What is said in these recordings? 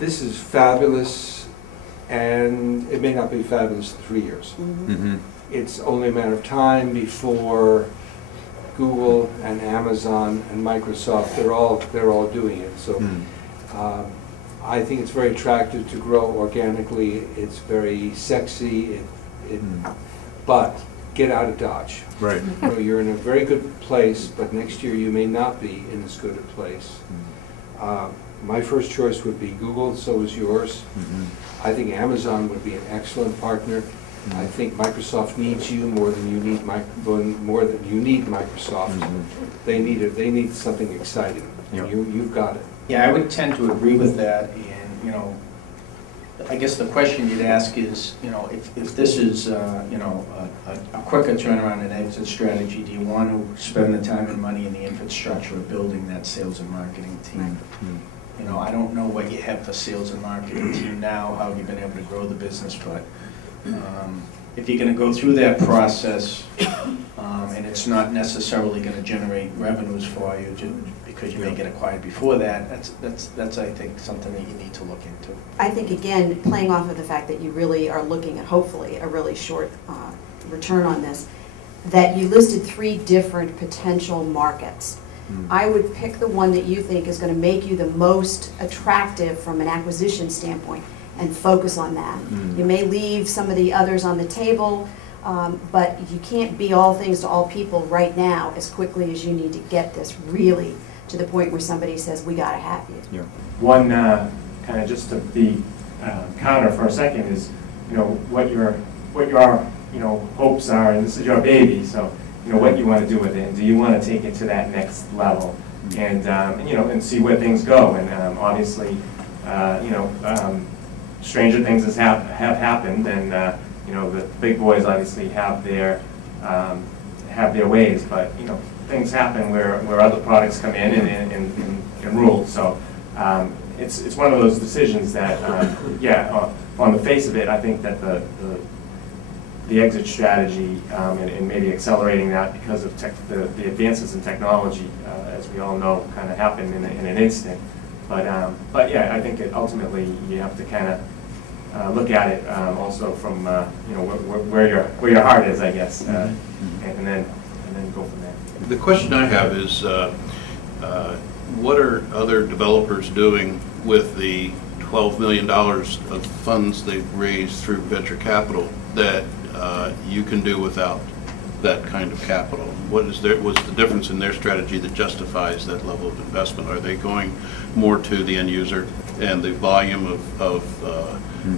this is fabulous, and it may not be fabulous in 3 years. It's only a matter of time before Google and Amazon and Microsoft, they're all doing it. So I think it's very attractive to grow organically. It's very sexy, but get out of Dodge. Right. You know, you're in a very good place, but next year you may not be in as good a place. My first choice would be Google, so is yours. I think Amazon would be an excellent partner. I think Microsoft needs you more than you need Microsoft. They need something exciting. You've got it. Yeah, I would tend to agree with that. And you know, I guess the question you'd ask is, you know, if this is you know, a quicker turnaround and exit strategy, do you want to spend the time and money in the infrastructure of building that sales and marketing team? You know, I don't know what you have for sales and marketing team now, how you've been able to grow the business, but if you're going to go through that process and it's not necessarily going to generate revenues for you because you may get acquired before that, that's I think something that you need to look into. I think, again, playing off of the fact that you really are looking at hopefully a really short return on this, that you listed 3 different potential markets. I would pick the one that you think is going to make you the most attractive from an acquisition standpoint and focus on that. You may leave some of the others on the table, but you can't be all things to all people right now as quickly as you need to get this really to the point where somebody says, we got to have you. One kind of just to be counter for a second is, you know, what your you know, hopes are, and this is your baby, so you know what you want to do with it. Do you want to take it to that next level, and you know, and see where things go? And obviously, you know, stranger things have happened, and you know, the big boys obviously have their ways, but you know, things happen where other products come in and rule. So it's one of those decisions that yeah, on the face of it, I think that the exit strategy and maybe accelerating that because of the advances in technology, as we all know, kind of happen in an instant. But yeah, I think ultimately you have to kind of look at it also from you know, where your heart is, I guess, and then go from there. The question I have is, what are other developers doing with the $12 million of funds they've raised through venture capital that you can do without that kind of capital? What's the difference in their strategy that justifies that level of investment? Are they going more to the end user and the volume of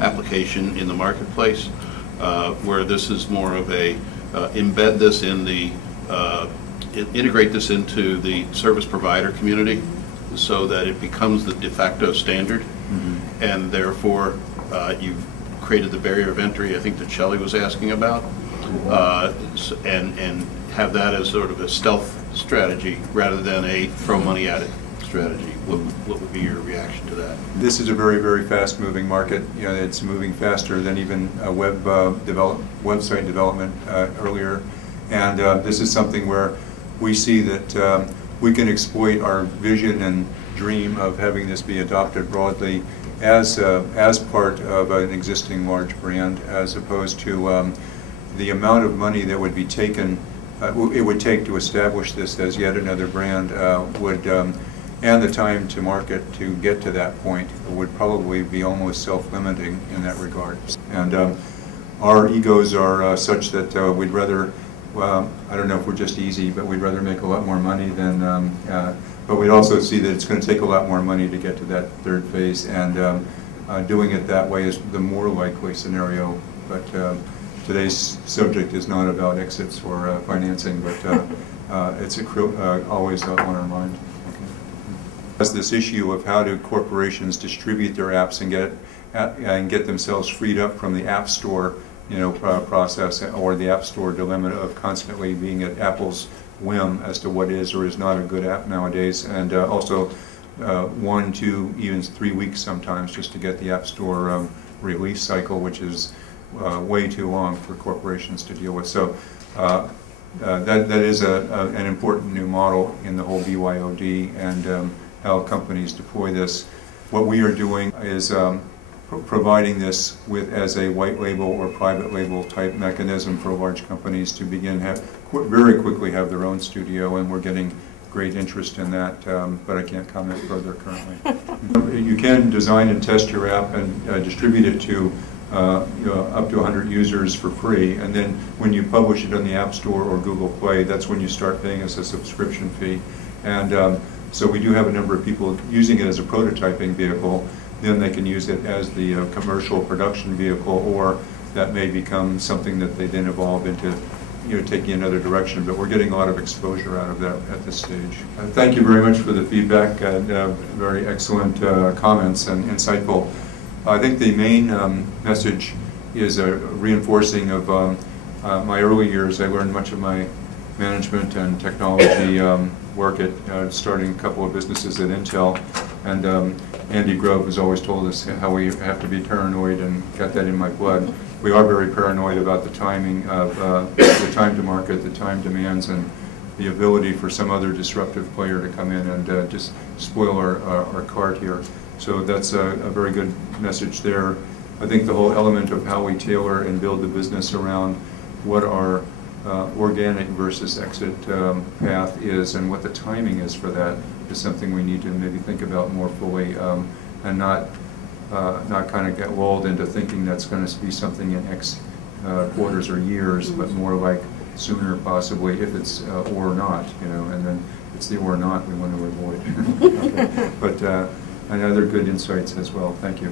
application in the marketplace, where this is more of a embed this in the integrate this into the service provider community so that it becomes the de facto standard, and therefore you've created the barrier of entry I think that Shelley was asking about, and have that as sort of a stealth strategy rather than a throw money at it strategy. What would be your reaction to that? This is a very, very fast-moving market. You know, it's moving faster than even website development earlier, and this is something where we see that we can exploit our vision and dream of having this be adopted broadly as part of an existing large brand, as opposed to the amount of money that would be taken, it would take to establish this as yet another brand and the time to market to get to that point would probably be almost self-limiting in that regard. And our egos are such that we'd rather, well, I don't know if we're just easy, but we'd rather make a lot more money than, but we'd also see that it's going to take a lot more money to get to that third phase, and doing it that way is the more likely scenario. But today's subject is not about exits or financing, but it's always on our mind. As this issue of how do corporations distribute their apps and get themselves freed up from the App Store, you know, process, or the App Store dilemma of constantly being at Apple's whim as to what is or is not a good app nowadays, and also 1, 2, even 3 weeks sometimes just to get the App Store release cycle, which is way too long for corporations to deal with. So that is an important new model in the whole BYOD and how companies deploy this. what we are doing is providing this with as a white label or private label type mechanism for large companies to begin very quickly have their own studio, and we're getting great interest in that, but I can't comment further currently. You can design and test your app and distribute it to up to 100 users for free, and then when you publish it on the App Store or Google Play, that's when you start paying us a subscription fee. And so we do have a number of people using it as a prototyping vehicle. Then they can use it as the commercial production vehicle, or that may become something that they then evolve into, taking another direction. But we're getting a lot of exposure out of that at this stage. Thank you very much for the feedback and very excellent comments and insightful. I think the main message is a reinforcing of my early years. I learned much of my management and technology work at starting a couple of businesses at Intel, and Andy Grove has always told us how we have to be paranoid, and got that in my blood. We are very paranoid about the timing of the time to market, the time demands, and the ability for some other disruptive player to come in and just spoil our cart here. So that's a very good message there. I think the whole element of how we tailor and build the business around what our organic versus exit path is and what the timing is for that is something we need to maybe think about more fully, and not kind of get lulled into thinking that's going to be something in X quarters or years, but more like sooner possibly, if it's or not, and then it's the or not we want to avoid. Okay. But and other good insights as well. Thank you.